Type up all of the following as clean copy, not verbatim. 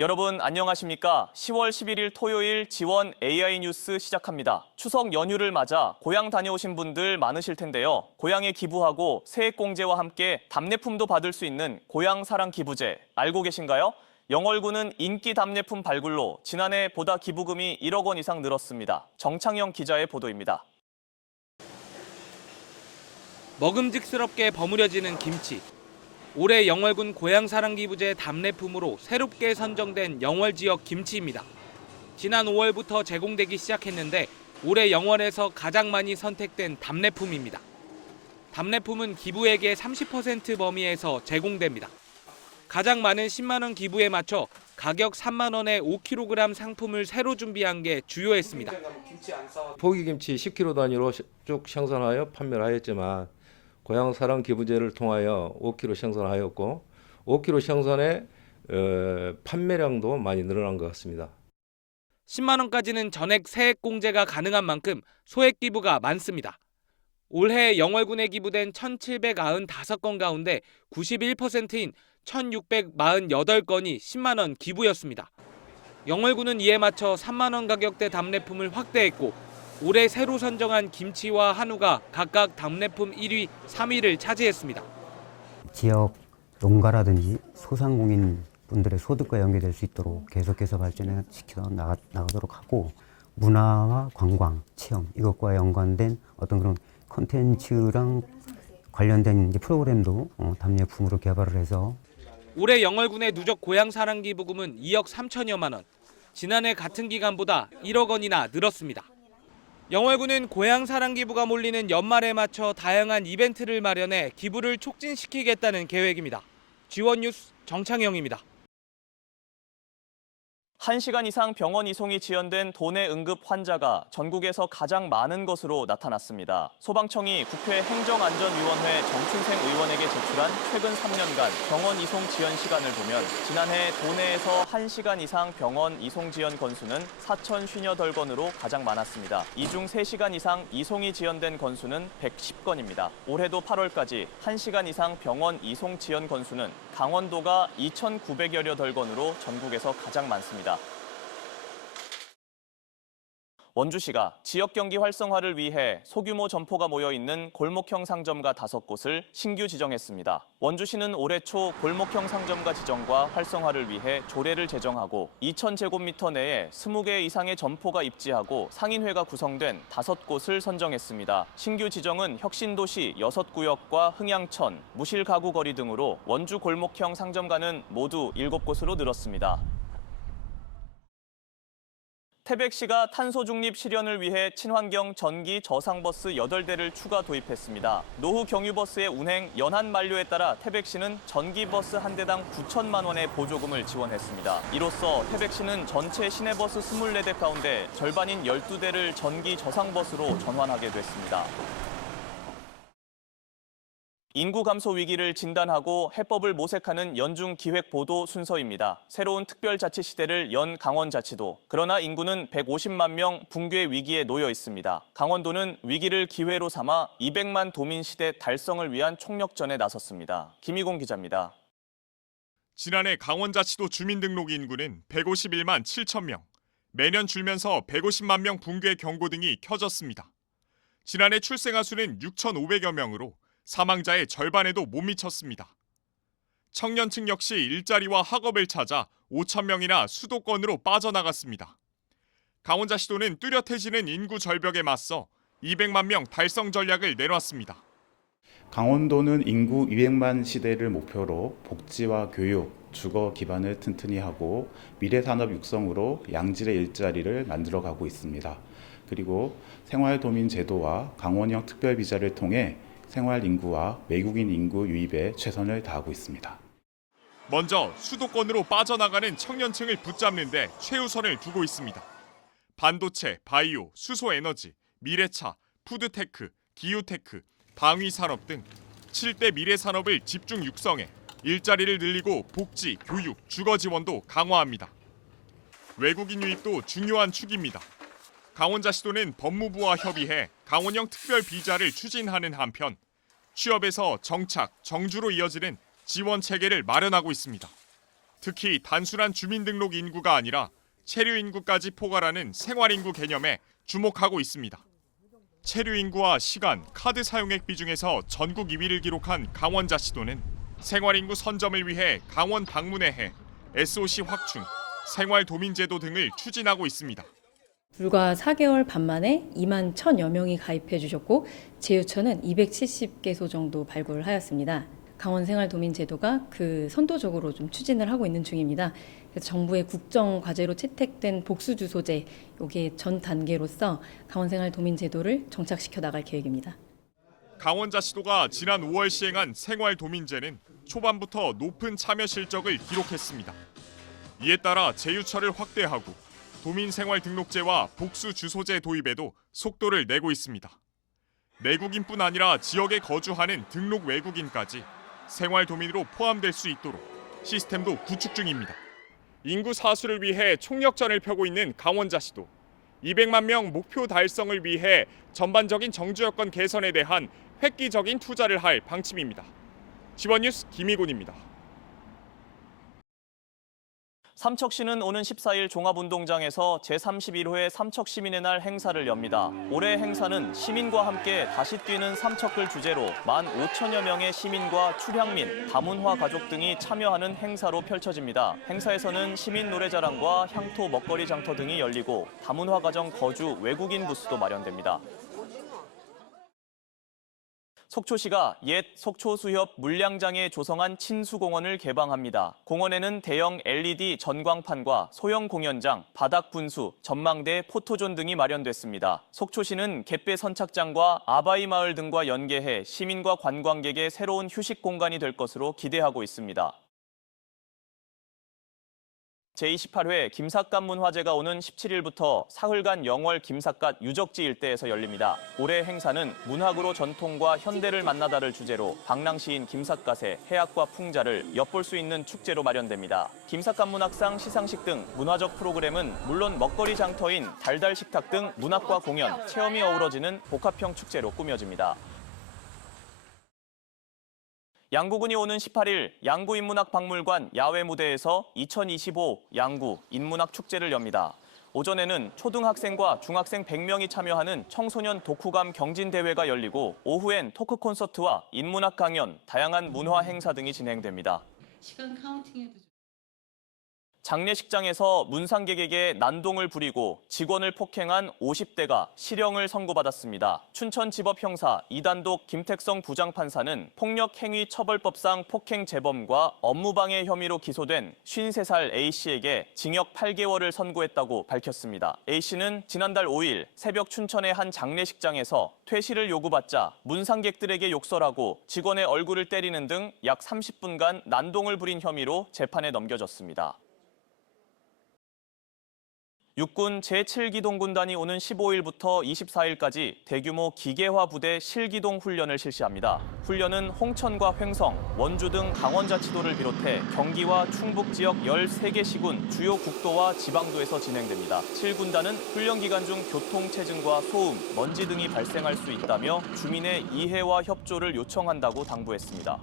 여러분 안녕하십니까? 10월 11일 토요일 지원 AI 뉴스 시작합니다. 추석 연휴를 맞아 고향 다녀오신 분들 많으실 텐데요. 고향에 기부하고 세액공제와 함께 답례품도 받을 수 있는 고향사랑 기부제 알고 계신가요? 영월군은 인기 답례품 발굴로 지난해 보다 기부금이 1억 원 이상 늘었습니다. 정창영 기자의 보도입니다. 먹음직스럽게 버무려지는 김치. 올해 영월군 고향사랑기부제 답례품으로 새롭게 선정된 영월 지역 김치입니다. 지난 5월부터 제공되기 시작했는데 올해 영월에서 가장 많이 선택된 답례품입니다. 답례품은 기부액의 30% 범위에서 제공됩니다. 가장 많은 10만 원 기부에 맞춰 가격 3만 원의 5kg 상품을 새로 준비한 게 주요했습니다. 포기김치 10kg 단위로 쭉 생산하여 판매를 하였지만 고향사랑 기부제를 통하여 5kg 생산하였고 5kg 생산의 판매량도 많이 늘어난 것 같습니다. 10만 원까지는 전액 세액 공제가 가능한 만큼 소액 기부가 많습니다. 올해 영월군에 기부된 1,795건 가운데 91%인 1,648건이 10만 원 기부였습니다. 영월군은 이에 맞춰 3만 원 가격대 답례품을 확대했고 올해 새로 선정한 김치와 한우가 각각 답례품 1위, 3위를 차지했습니다. 지역 농가라든지 소상공인 분들의 소득과 연계될 수 있도록 계속해서 발전시켜 나가도록 하고 문화와 관광, 체험 이것과 연관된 어떤 그런 콘텐츠랑 관련된 프로그램도 답례품으로 개발을 해서 올해 영월군의 누적 고향사랑 기부금은 2억 3천여만 원, 지난해 같은 기간보다 1억 원이나 늘었습니다. 영월군은 고향사랑 기부가 몰리는 연말에 맞춰 다양한 이벤트를 마련해 기부를 촉진시키겠다는 계획입니다. 지원뉴스 정창영입니다. 1시간 이상 병원 이송이 지연된 도내 응급 환자가 전국에서 가장 많은 것으로 나타났습니다. 소방청이 국회 행정안전위원회 정춘생 의원에게 제출한 최근 3년간 병원 이송 지연 시간을 보면 지난해 도내에서 1시간 이상 병원 이송 지연 건수는 4,058건으로 가장 많았습니다. 이 중 3시간 이상 이송이 지연된 건수는 110건입니다. 올해도 8월까지 1시간 이상 병원 이송 지연 건수는 강원도가 2,900여여 건으로 전국에서 가장 많습니다. 원주시가 지역 경기 활성화를 위해 소규모 점포가 모여있는 골목형 상점가 5곳을 신규 지정했습니다. 원주시는 올해 초 골목형 상점가 지정과 활성화를 위해 조례를 제정하고 2,000제곱미터 내에 20개 이상의 점포가 입지하고 상인회가 구성된 5곳을 선정했습니다. 신규 지정은 혁신도시 6구역과 흥양천, 무실가구거리 등으로 원주 골목형 상점가는 모두 7곳으로 늘었습니다. 태백시가 탄소 중립 실현을 위해 친환경 전기 저상버스 8대를 추가 도입했습니다. 노후 경유버스의 운행 연한 만료에 따라 태백시는 전기버스 한 대당 9천만 원의 보조금을 지원했습니다. 이로써 태백시는 전체 시내버스 24대 가운데 절반인 12대를 전기 저상버스로 전환하게 됐습니다. 인구 감소 위기를 진단하고 해법을 모색하는 연중 기획 보도 순서입니다. 새로운 특별자치 시대를 연 강원자치도. 그러나 인구는 150만 명 붕괴 위기에 놓여 있습니다. 강원도는 위기를 기회로 삼아 200만 도민 시대 달성을 위한 총력전에 나섰습니다. 김희공 기자입니다. 지난해 강원자치도 주민등록 인구는 151만 7천 명. 매년 줄면서 150만 명 붕괴 경고 등이 켜졌습니다. 지난해 출생아 수는 6,500여 명으로 사망자의 절반에도 못 미쳤습니다. 청년층 역시 일자리와 학업을 찾아 5천 명이나 수도권으로 빠져나갔습니다. 강원자치도는 뚜렷해지는 인구 절벽에 맞서 200만 명 달성 전략을 내놨습니다. 강원도는 인구 200만 시대를 목표로 복지와 교육, 주거 기반을 튼튼히 하고 미래산업 육성으로 양질의 일자리를 만들어가고 있습니다. 그리고 생활도민 제도와 강원형 특별비자를 통해 생활 인구와 외국인 인구 유입에 최선을 다하고 있습니다. 먼저 수도권으로 빠져나가는 청년층을 붙잡는 데 최우선을 두고 있습니다. 반도체, 바이오, 수소에너지, 미래차, 푸드테크, 기후테크, 방위산업 등 7대 미래산업을 집중 육성해 일자리를 늘리고 복지, 교육, 주거 지원도 강화합니다. 외국인 유입도 중요한 축입니다. 강원자치도는 법무부와 협의해 강원형 특별비자를 추진하는 한편 취업에서 정착, 정주로 이어지는 지원 체계를 마련하고 있습니다. 특히 단순한 주민등록 인구가 아니라 체류 인구까지 포괄하는 생활인구 개념에 주목하고 있습니다. 체류 인구와 시간, 카드 사용액 비중에서 전국 2위를 기록한 강원자치도는 생활인구 선점을 위해 강원 방문회, SOC 확충, 생활도민제도 등을 추진하고 있습니다. 불과 4개월 반 만에 2만 1,000여 명이 가입해 주셨고 제휴처는 270개소 정도 발굴하였습니다. 강원생활도민제도가 그 선도적으로 좀 추진을 하고 있는 중입니다. 그래서 정부의 국정과제로 채택된 복수주소제, 여기에 전 단계로서 강원생활도민제도를 정착시켜 나갈 계획입니다. 강원자치도가 지난 5월 시행한 생활도민제는 초반부터 높은 참여 실적을 기록했습니다. 이에 따라 제휴처를 확대하고 도민생활등록제와 복수주소제 도입에도 속도를 내고 있습니다. 내국인뿐 아니라 지역에 거주하는 등록 외국인까지 생활도민으로 포함될 수 있도록 시스템도 구축 중입니다. 인구 사수를 위해 총력전을 펴고 있는 강원자치도. 200만 명 목표 달성을 위해 전반적인 정주 여건 개선에 대한 획기적인 투자를 할 방침입니다. 지원뉴스 김희곤입니다. 삼척시는 오는 14일 종합운동장에서 제31회 삼척시민의 날 행사를 엽니다. 올해 행사는 시민과 함께 다시 뛰는 삼척을 주제로 15,000여 명의 시민과 출향민, 다문화 가족 등이 참여하는 행사로 펼쳐집니다. 행사에서는 시민 노래자랑과 향토 먹거리 장터 등이 열리고 다문화 가정 거주 외국인 부스도 마련됩니다. 속초시가 옛 속초수협 물량장에 조성한 친수공원을 개방합니다. 공원에는 대형 LED 전광판과 소형 공연장, 바닥 분수, 전망대, 포토존 등이 마련됐습니다. 속초시는 갯배 선착장과 아바이 마을 등과 연계해 시민과 관광객의 새로운 휴식 공간이 될 것으로 기대하고 있습니다. 제28회 김삿갓문화제가 오는 17일부터 사흘간 영월 김삿갓 유적지 일대에서 열립니다. 올해 행사는 문학으로 전통과 현대를 만나다를 주제로 방랑시인 김삿갓의 해악과 풍자를 엿볼 수 있는 축제로 마련됩니다. 김삿갓문학상, 시상식 등 문화적 프로그램은 물론 먹거리 장터인 달달식탁 등 문학과 공연, 체험이 어우러지는 복합형 축제로 꾸며집니다. 양구군이 오는 18일 양구인문학박물관 야외무대에서 2025 양구 인문학 축제를 엽니다. 오전에는 초등학생과 중학생 100명이 참여하는 청소년 독후감 경진대회가 열리고 오후엔 토크 콘서트와 인문학 강연, 다양한 문화 행사 등이 진행됩니다. 시간 카운팅해도 장례식장에서 문상객에게 난동을 부리고 직원을 폭행한 50대가 실형을 선고받았습니다. 춘천지법 형사 이단독 김택성 부장판사는 폭력행위처벌법상 폭행재범과 업무방해 혐의로 기소된 53살 A씨에게 징역 8개월을 선고했다고 밝혔습니다. A씨는 지난달 5일 새벽 춘천의 한 장례식장에서 퇴실을 요구받자 문상객들에게 욕설하고 직원의 얼굴을 때리는 등 약 30분간 난동을 부린 혐의로 재판에 넘겨졌습니다. 육군 제7기동군단이 오는 15일부터 24일까지 대규모 기계화 부대 실기동 훈련을 실시합니다. 훈련은 홍천과 횡성, 원주 등 강원자치도를 비롯해 경기와 충북 지역 13개 시군, 주요 국도와 지방도에서 진행됩니다. 7군단은 훈련 기간 중 교통체증과 소음, 먼지 등이 발생할 수 있다며 주민의 이해와 협조를 요청한다고 당부했습니다.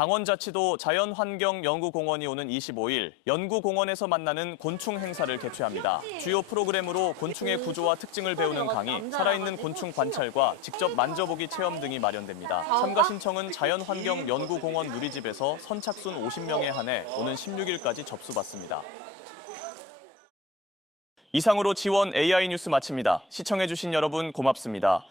강원자치도 자연환경연구공원이 오는 25일 연구공원에서 만나는 곤충 행사를 개최합니다. 주요 프로그램으로 곤충의 구조와 특징을 배우는 강의, 살아있는 곤충 관찰과 직접 만져보기 체험 등이 마련됩니다. 참가 신청은 자연환경연구공원 누리집에서 선착순 50명에 한해 오는 16일까지 접수받습니다. 이상으로 지원 AI 뉴스 마칩니다. 시청해주신 여러분 고맙습니다.